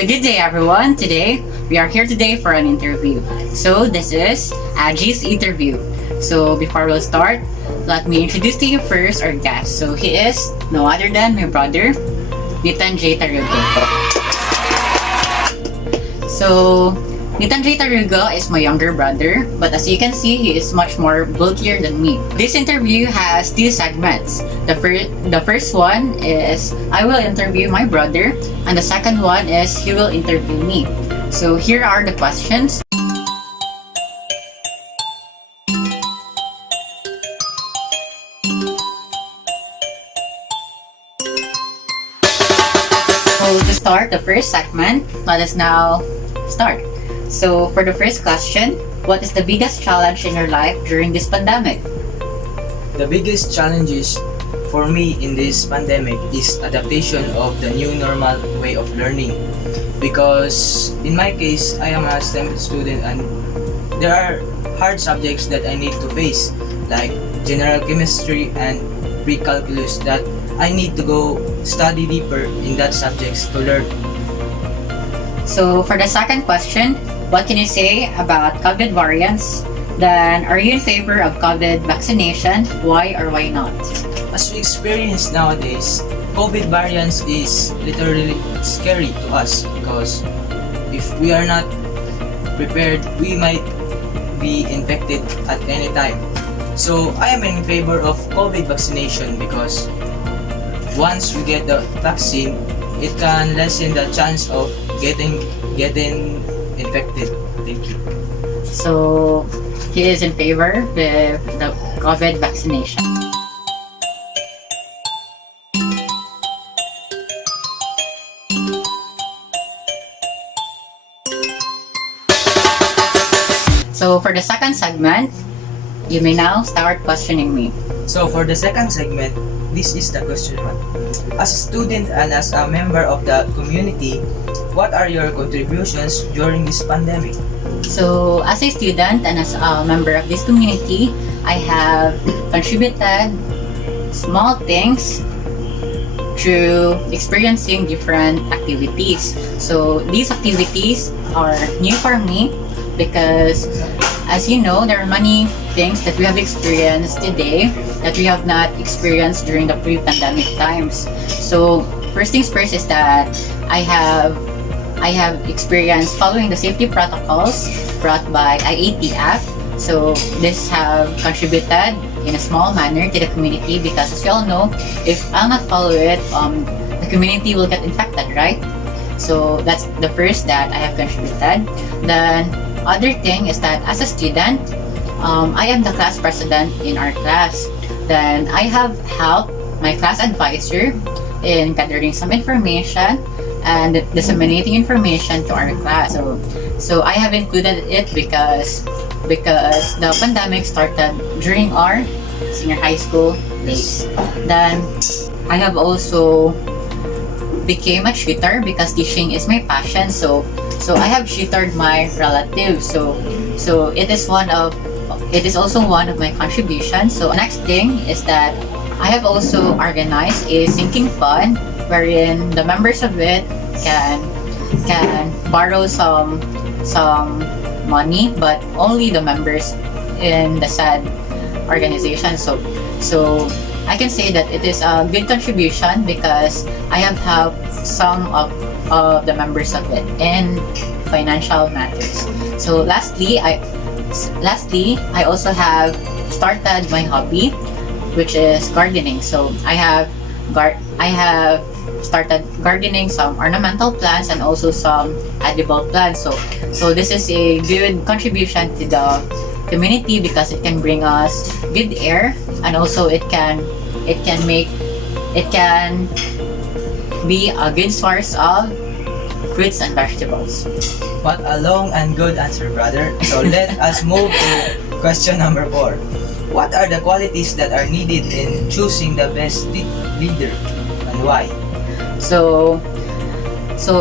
So good day everyone. Today, we are here today for an interview. So this is Aji's interview. So before we'll start, let me introduce to you first our guest. So he is no other than my brother, Nitan J. Tarugo. So Nitan J. Tarugo is my younger brother, but as you can see, he is much more bulkier than me. This interview has two segments. The first one is I will interview my brother, and the second one is he will interview me. So here are the questions. So to start the first segment, let us now start. So for the first question, what is the biggest challenge in your life during this pandemic? The biggest challenges for me in this pandemic is adaptation of the new normal way of learning. Because in my case, I am a STEM student and there are hard subjects that I need to face, like general chemistry and pre-calculus, that I need to go study deeper in that subjects to learn. So for the second question, what can you say about COVID variants? Then, are you in favor of COVID vaccination? Why or why not? As we experience nowadays, COVID variants is literally scary to us because if we are not prepared, we might be infected at any time. So I am in favor of COVID vaccination because once we get the vaccine, it can lessen the chance of getting infected. Thank you. So he is in favor with the COVID vaccination. So for the second segment, you may now start questioning me. So for the second segment, this is the question one. As a student and as a member of the community, what are your contributions during this pandemic? So as a student and as a member of this community, I have contributed small things through experiencing different activities. So these activities are new for me because, as you know, there are many things that we have experienced today that we have not experienced during the pre-pandemic times. So first things first is that I have experienced following the safety protocols brought by IATF. So this have contributed in a small manner to the community because, as you all know, if I'll not follow it, the community will get infected, right? So that's the first that I have contributed. Then other thing is that as a student, I am the class president in our class. Then I have helped my class advisor in gathering some information and disseminating information to our class. So I have included it because the pandemic started during our senior high school days. Then I have also became a tutor because teaching is my passion. So I have tutored my relatives. So it is also one of my contributions. So next thing is that I have also organized a sinking fund wherein the members of it can borrow some money, but only the members in the said organization. So I can say that it is a good contribution because I have helped some of the members of it in financial matters. So lastly, I also have started my hobby, which is gardening. So I have started gardening some ornamental plants and also some edible plants. So this is a good contribution to the community because it can bring us good air and also it can be a good source of fruits and vegetables. What a long and good answer, brother. So let us move to question number 4. What are the qualities that are needed in choosing the best leader and why? So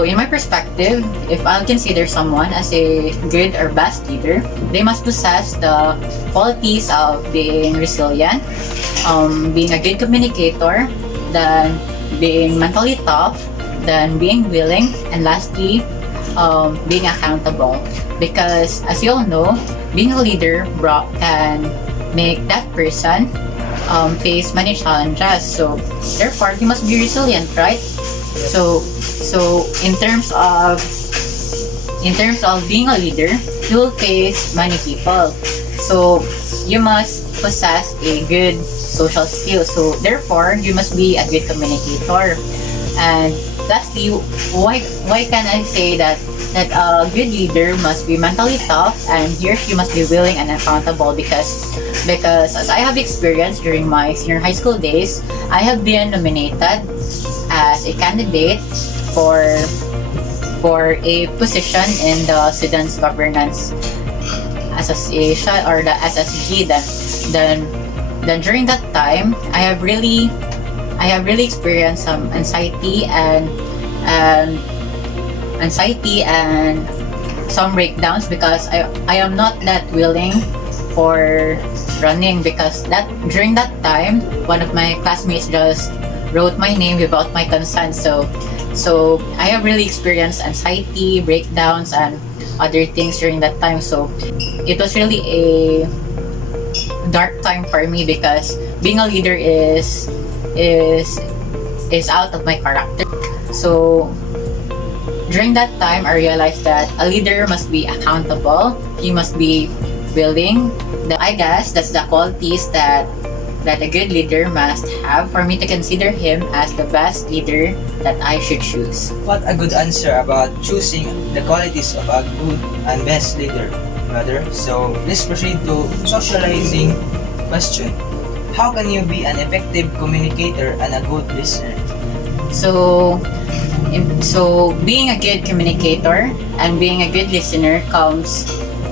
in my perspective, if I'll consider someone as a good or best leader, they must possess the qualities of being resilient, being a good communicator, then being mentally tough, then being willing, and lastly, being accountable. Because as you all know, being a leader can make that person face many challenges. So therefore, you must be resilient, right? So in terms of being a leader, you will face many people. So you must possess a good social skill. So therefore, you must be a good communicator. And lastly, why can I say that a good leader must be mentally tough, and he or she must be willing and accountable? Because as I have experienced during my senior high school days, I have been nominated as a candidate for a position in the Students Governance Association, or the SSG. Then during that time, I have really experienced some anxiety and some breakdowns, because I am not that willing for running, because during that time, one of my classmates just wrote my name without my consent. So I have really experienced anxiety, breakdowns, and other things during that time. So it was really a dark time for me, because being a leader is out of my character. So during that time, I realized that a leader must be accountable. He must be willing. I guess that's the qualities that a good leader must have for me to consider him as the best leader that I should choose. What a good answer about choosing the qualities of a good and best leader, brother. So let's proceed to socializing question. How can you be an effective communicator and a good listener? So being a good communicator and being a good listener comes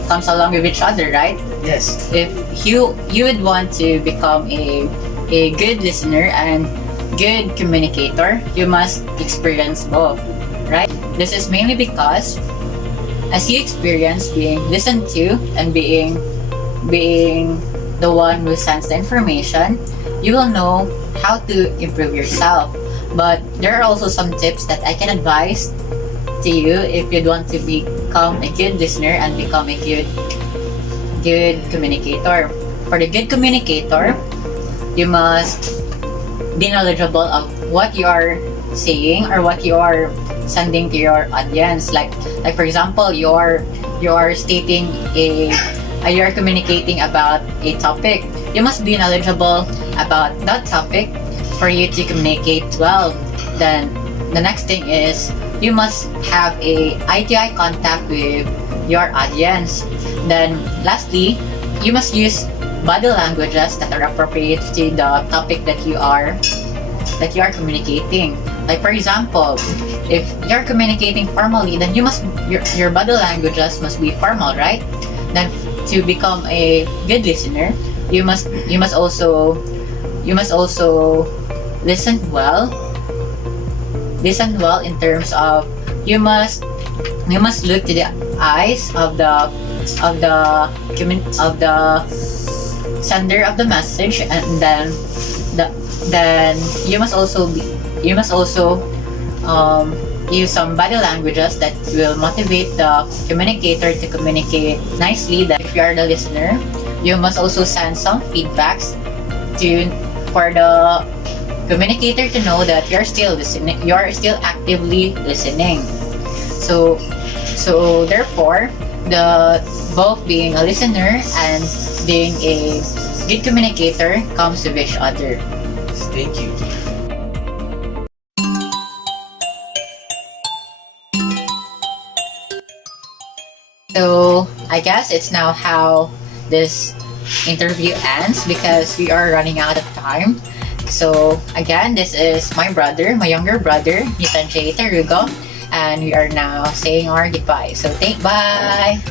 along with each other, right? Yes. If you would want to become a good listener and good communicator, you must experience both, right? This is mainly because as you experience being listened to and being the one who sends the information, you will know how to improve yourself. But there are also some tips that I can advise to you if you'd want to become a good listener and become a good communicator. For the good communicator, you must be knowledgeable of what you are saying or what you are sending to your audience. Like for example, you are stating you are communicating about a topic. You must be knowledgeable about that topic for you to communicate well. Then the next thing is you must have a eye-to-eye contact with your audience. Then lastly, you must use body languages that are appropriate to the topic that you are communicating. Like for example, if you're communicating formally, then your body languages must be formal, right? Then to become a good listener, you must also listen well in terms of you must look to the eyes of the sender of the message, and then you must also use some body languages that will motivate the communicator to communicate nicely. That if you are the listener, you must also send some feedbacks for the communicator to know that you're still listening, you're still actively listening. So therefore, both being a listener and being a good communicator comes with each other. Thank you. So I guess it's now how this interview ends, because we are running out of time. So again, this is my younger brother, Nitan J. Tarugo, and we are now saying our goodbye. So bye!